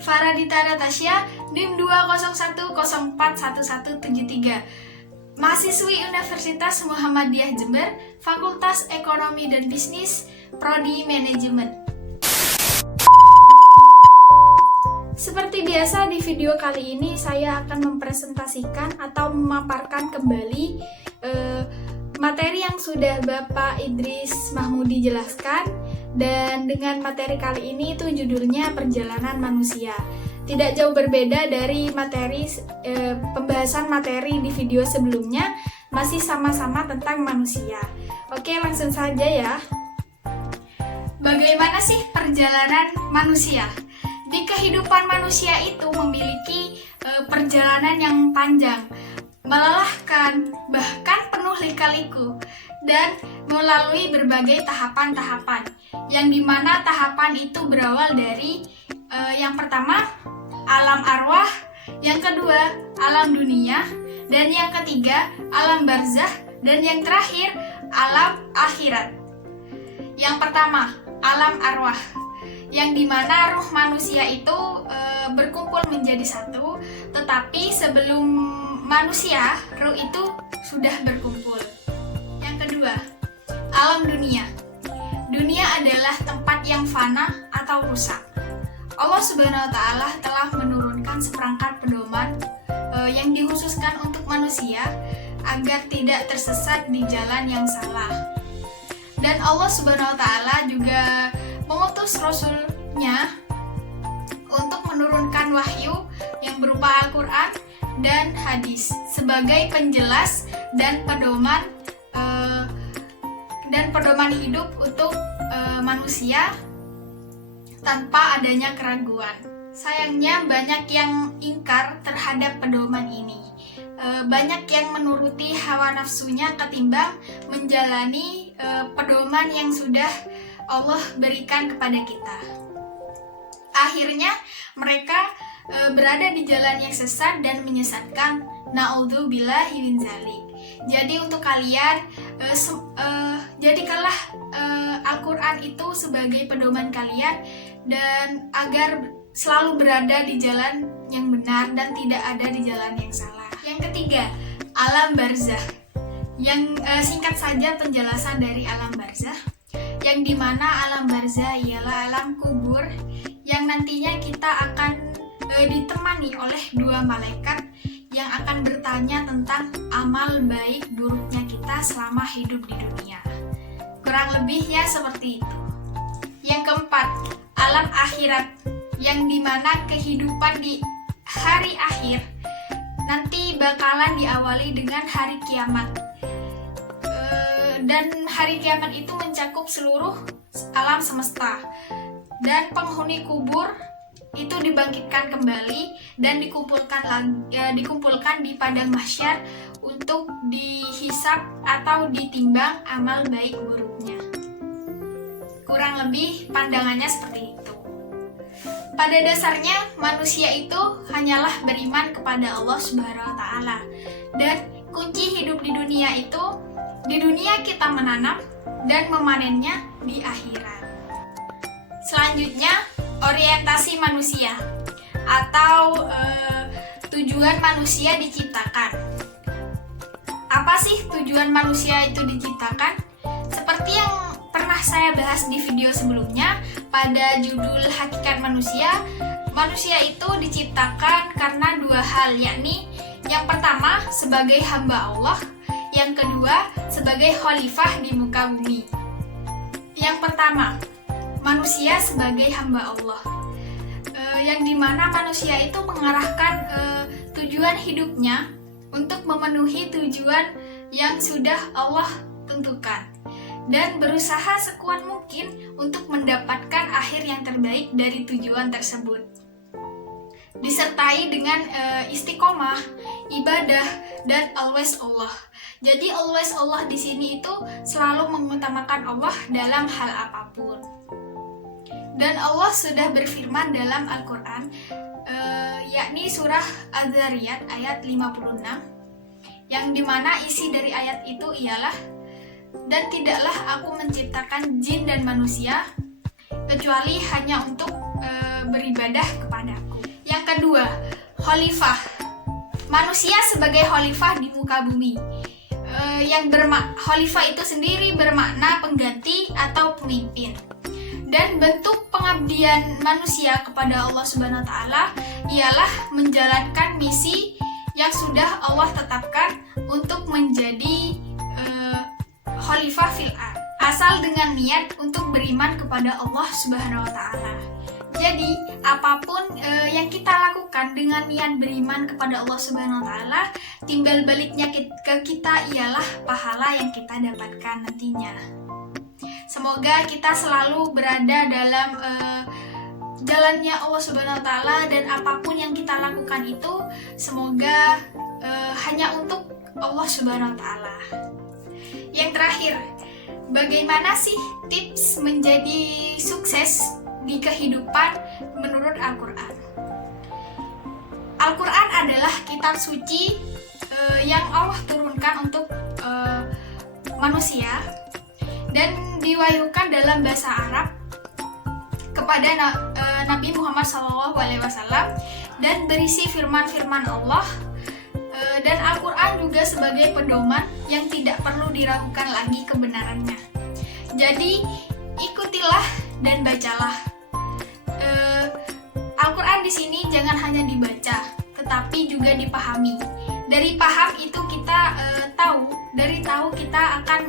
Faradita Natasha, NIM 201041173. Mahasiswi Universitas Muhammadiyah Jember, Fakultas Ekonomi dan Bisnis, Prodi Manajemen. Seperti biasa di video kali ini saya akan mempresentasikan atau memaparkan kembali materi yang sudah Bapak Idris Mahmudi jelaskan, dan dengan materi kali ini itu judulnya Perjalanan Manusia. Tidak jauh berbeda dari materi pembahasan materi di video sebelumnya, masih sama-sama tentang manusia. Oke, langsung saja ya. Bagaimana sih perjalanan manusia? Di kehidupan manusia itu memiliki perjalanan yang panjang, melelahkan, bahkan penuh lika-liku, dan melalui berbagai tahapan-tahapan, yang dimana tahapan itu berawal dari yang pertama, alam arwah, yang kedua, alam dunia, dan yang ketiga, alam barzah, dan yang terakhir, alam akhirat. Yang pertama, alam arwah, yang dimana ruh manusia itu berkumpul menjadi satu, tetapi sebelum manusia, ruh itu sudah berkumpul. Yang kedua, alam dunia. Dunia adalah tempat yang fana atau rusak. Allah Subhanahu wa Ta'ala telah menurunkan seperangkat pedoman yang dikhususkan untuk manusia agar tidak tersesat di jalan yang salah. Dan Allah Subhanahu wa Ta'ala juga mengutus Rasul-Nya untuk menurunkan wahyu yang berupa Al-Quran dan hadis sebagai penjelas dan pedoman hidup untuk manusia tanpa adanya keraguan. Sayangnya banyak yang ingkar terhadap pedoman ini. Banyak yang menuruti hawa nafsunya ketimbang menjalani pedoman yang sudah Allah berikan kepada kita. Akhirnya mereka berada di jalan yang sesat dan menyesatkan. Na'udzubillahi min dzalik. Jadi untuk kalian, jadikanlah Al-Quran itu sebagai pedoman kalian, dan agar selalu berada di jalan yang benar dan tidak ada di jalan yang salah. Yang ketiga, alam barzah. Yang singkat saja penjelasan dari alam barzah, yang dimana alam barzah ialah alam kubur, yang nantinya kita akan ditemani oleh dua malaikat yang akan bertanya tentang amal baik buruknya kita selama hidup di dunia. Kurang lebihnya seperti itu. Yang keempat, alam akhirat, yang dimana kehidupan di hari akhir nanti bakalan diawali dengan hari kiamat. Dan hari kiamat itu mencakup seluruh alam semesta, dan penghuni kubur itu dibangkitkan kembali dan dikumpulkan di padang mahsyar untuk dihisab atau ditimbang amal baik buruknya. Kurang lebih pandangannya seperti itu. Pada dasarnya manusia itu hanyalah beriman kepada Allah Subhanahu wa Ta'ala, dan kunci hidup di dunia itu, di dunia kita menanam dan memanennya di akhirat. Selanjutnya, orientasi manusia atau tujuan manusia diciptakan. Apa sih tujuan manusia itu diciptakan? Seperti yang pernah saya bahas di video sebelumnya pada judul Hakikat Manusia, manusia itu diciptakan karena dua hal, yakni yang pertama sebagai hamba Allah, yang kedua sebagai khalifah di muka bumi. Yang pertama, manusia sebagai hamba Allah, yang dimana manusia itu mengarahkan tujuan hidupnya untuk memenuhi tujuan yang sudah Allah tentukan, dan berusaha sekuat mungkin untuk mendapatkan akhir yang terbaik dari tujuan tersebut, disertai dengan istiqomah, ibadah, dan always Allah. Jadi always Allah di sini itu selalu mengutamakan Allah dalam hal apapun. Dan Allah sudah berfirman dalam Al-Quran, yakni surah Az-Zariyat ayat 56, yang dimana isi dari ayat itu ialah, dan tidaklah aku menciptakan jin dan manusia kecuali hanya untuk beribadah kepadaku. Yang kedua, khalifah. Manusia sebagai khalifah di muka bumi. Khalifah itu sendiri bermakna pengganti atau pemimpin. Dan bentuk pengabdian manusia kepada Allah Subhanahu wa taala ialah menjalankan misi yang sudah Allah tetapkan untuk menjadi khalifah fil ard, asal dengan niat untuk beriman kepada Allah Subhanahu wa taala. Jadi, apapun yang kita lakukan dengan niat beriman kepada Allah Subhanahu wa taala, timbal baliknya ke kita ialah pahala yang kita dapatkan nantinya. Semoga kita selalu berada dalam jalannya Allah Subhanahu wa taala, dan apapun yang kita lakukan itu semoga hanya untuk Allah Subhanahu wa taala. Yang terakhir, bagaimana sih tips menjadi sukses di kehidupan menurut Al-Quran? Al-Quran adalah kitab suci yang Allah turunkan untuk manusia dan diwahyukan dalam bahasa Arab kepada Nabi Muhammad SAW, dan berisi firman-firman Allah. Dan Al-Quran juga sebagai pedoman yang tidak perlu diragukan lagi kebenarannya. Jadi ikutilah dan bacalah. Al-Quran di sini jangan hanya dibaca, tetapi juga dipahami. Dari paham itu kita dari tahu kita akan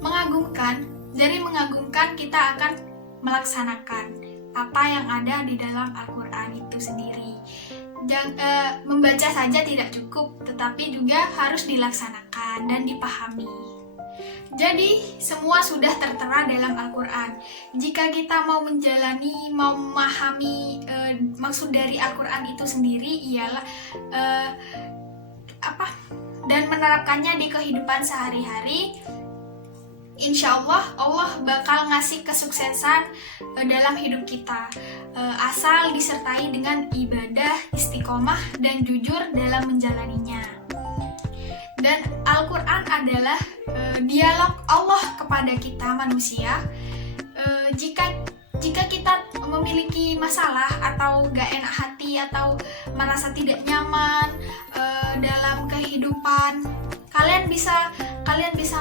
mengagumkan, dari mengagumkan kita akan melaksanakan apa yang ada di dalam Al-Quran itu sendiri. Membaca saja tidak cukup, tetapi juga harus dilaksanakan dan dipahami. Jadi semua sudah tertera dalam Al-Quran. Jika kita mau menjalani, mau memahami maksud dari Al-Quran itu sendiri ialah dan menerapkannya di kehidupan sehari-hari, insya Allah Allah bakal ngasih kesuksesan dalam hidup kita, asal disertai dengan ibadah, istiqomah, dan jujur dalam menjalaninya. Dan Al-Quran adalah dialog Allah kepada kita manusia. Jika kita memiliki masalah atau gak enak hati atau merasa tidak nyaman dalam kehidupan, kalian bisa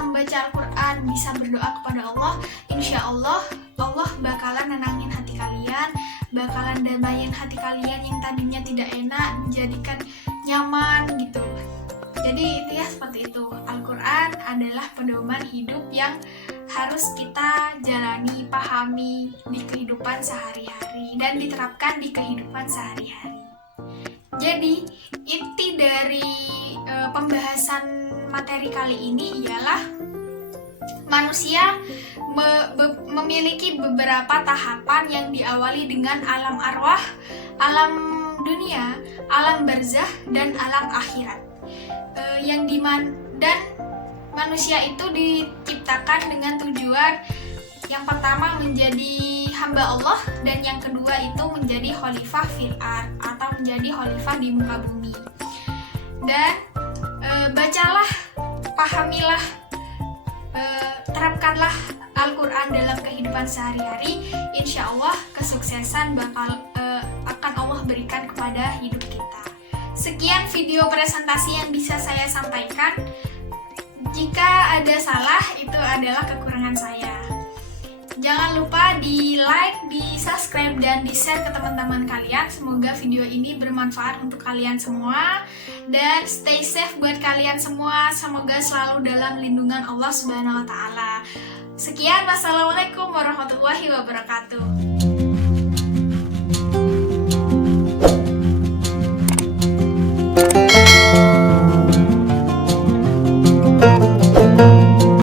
membaca Al-Quran, bisa berdoa kepada Allah. Insya Allah Allah bakalan nenangin hati kalian, bakalan damaiin hati kalian yang tadinya tidak enak, menjadikan nyaman gitu. Jadi intinya seperti itu. Al-Quran adalah pedoman hidup yang harus kita jalani, pahami di kehidupan sehari-hari dan diterapkan di kehidupan sehari-hari. Jadi inti dari pembahasan materi kali ini ialah manusia memiliki beberapa tahapan yang diawali dengan alam arwah, alam dunia, alam barzah, dan alam akhirat. Dan manusia itu diciptakan dengan tujuan yang pertama menjadi hamba Allah, dan yang kedua itu menjadi khalifah fil ard atau menjadi khalifah di muka bumi. Dan bacalah, pahamilah, terapkanlah Al-Quran dalam kehidupan sehari-hari. Insya Allah kesuksesan akan Allah berikan kepada hidup kita. Sekian video presentasi yang bisa saya sampaikan. Jika ada salah, itu adalah kekurangan saya. Jangan lupa di like, di subscribe, dan di share ke teman-teman kalian. Semoga video ini bermanfaat untuk kalian semua. Dan stay safe buat kalian semua. Semoga selalu dalam lindungan Allah Subhanahu wa taala. Sekian, wassalamualaikum warahmatullahi wabarakatuh.